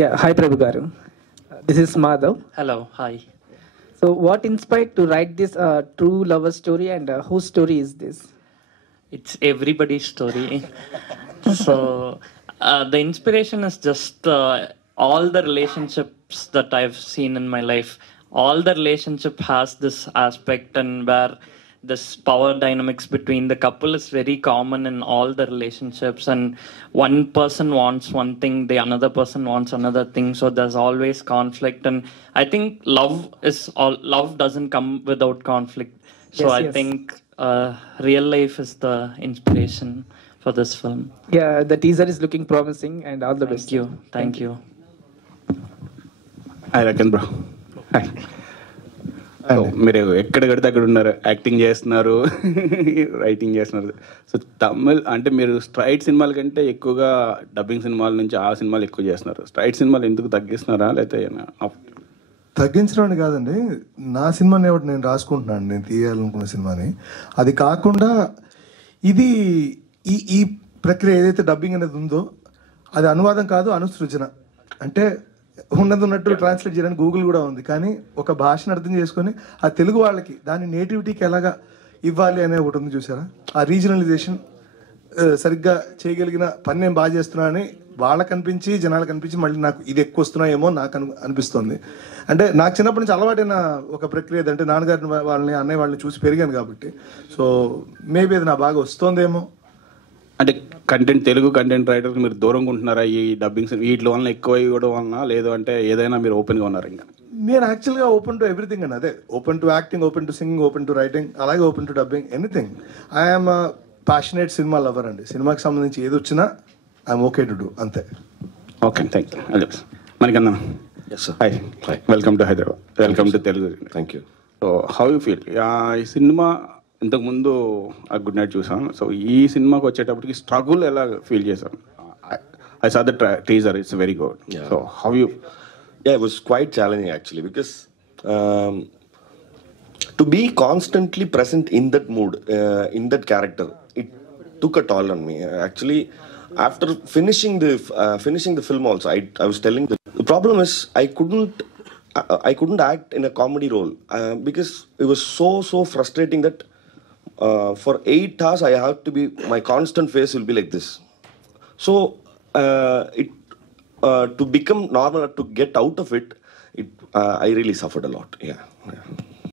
Yeah, hi Prabhu Garu. This is Madhav. Hello, hi. So, what inspired to write this true lover story, and whose story is this? It's everybody's story. So, the inspiration is just all the relationships that I've seen in my life. All the relationship has this aspect, and where this power dynamics between the couple is very common in all the relationships. And one person wants one thing, the another person wants another thing. So there's always conflict. And I think love doesn't come without conflict. So Yes, I yes. think real life is the inspiration for this film. Yeah, the teaser is looking promising, and all the Thank best. you. Thank you. Hi రకన్ bro hi. మీరు ఎక్కడ కడితే అక్కడ ఉన్నారు, యాక్టింగ్ చేస్తున్నారు, రైటింగ్ చేస్తున్నారు. సో తమిళ్ అంటే మీరు స్ట్రైట్ సినిమాల కంటే ఎక్కువగా డబ్బింగ్ సినిమాల నుంచి ఆ సినిమాలు ఎక్కువ చేస్తున్నారు. స్ట్రైట్ సినిమాలు ఎందుకు తగ్గిస్తున్నారా, లేకపోతే తగ్గించడం అని కాదండి, నా సినిమాని ఒకటి నేను రాసుకుంటున్నాను, నేను తీయాలనుకున్న సినిమాని. అది కాకుండా ఇది ఈ ఈ ప్రక్రియ ఏదైతే డబ్బింగ్ అనేది ఉందో అది అనువాదం కాదు, అనుసృజన. అంటే ఉన్నది ఉన్నట్టు ట్రాన్స్లేట్ చేయడానికి గూగుల్ కూడా ఉంది, కానీ ఒక భాషను అర్థం చేసుకొని ఆ తెలుగు వాళ్ళకి దాని నేటివిటీకి ఎలాగా ఇవ్వాలి అనే ఒకటి ఉంది చూసారా. ఆ రీజనలైజేషన్ సరిగ్గా చేయగలిగిన పని నేను బాగా చేస్తున్నా అని వాళ్ళకి అనిపించి, జనాలకు అనిపించి, మళ్ళీ నాకు ఇది ఎక్కువ వస్తున్నాయేమో నాకు అనిపిస్తుంది. అంటే నాకు చిన్నప్పటి నుంచి అలవాటైన ఒక ప్రక్రియ అంటే నాన్నగారిని వాళ్ళని అన్నయ్య వాళ్ళని చూసి పెరిగాను కాబట్టి. సో మేబీ అది నా బాగా వస్తుందేమో. అంటే కంటెంట్, తెలుగు కంటెంట్ రైటర్కి మీరు దూరంగా ఉంటున్నారా ఈ డబ్బింగ్ వీటి వలన ఎక్కువ ఇవ్వడం వలన, లేదు అంటే ఏదైనా మీరు ఓపెన్గా ఉన్నారు? ఇంకా నేను యాక్చువల్గా ఓపెన్ టు ఎవ్రీథింగ్ అండి. అదే open to acting, open to singing, open to writing, అలాగే open to dubbing, anything. I'm passionate cinema lover అండి. సినిమాకి సంబంధించి ఏది వచ్చినా ఐఎమ్ ఓకే టు డూ, అంతే. Okay, thank you. మనకన్నా hi, welcome to Hyderabad, welcome to Telugu. Thank you. So how you feel? ఈ cinema ఇంతకుముందు ఆ గుడ్ నైట్ చూసాం. సో ఈ సినిమాకి వచ్చేటప్పటికి స్ట్రగుల్ ఎలా ఫీల్ చేశాం? I saw the teaser, it's very good. So how you? Yeah, it was quite challenging actually, because to be constantly present in that mood, in that character, it took a toll on me. Actually, after finishing the film also, I was telling the problem is I couldn't act in a comedy role because it was so frustrating that for 8 hours I have to be, my constant face will be like this. So to become normal, to get out of it, I really suffered a lot. Yeah.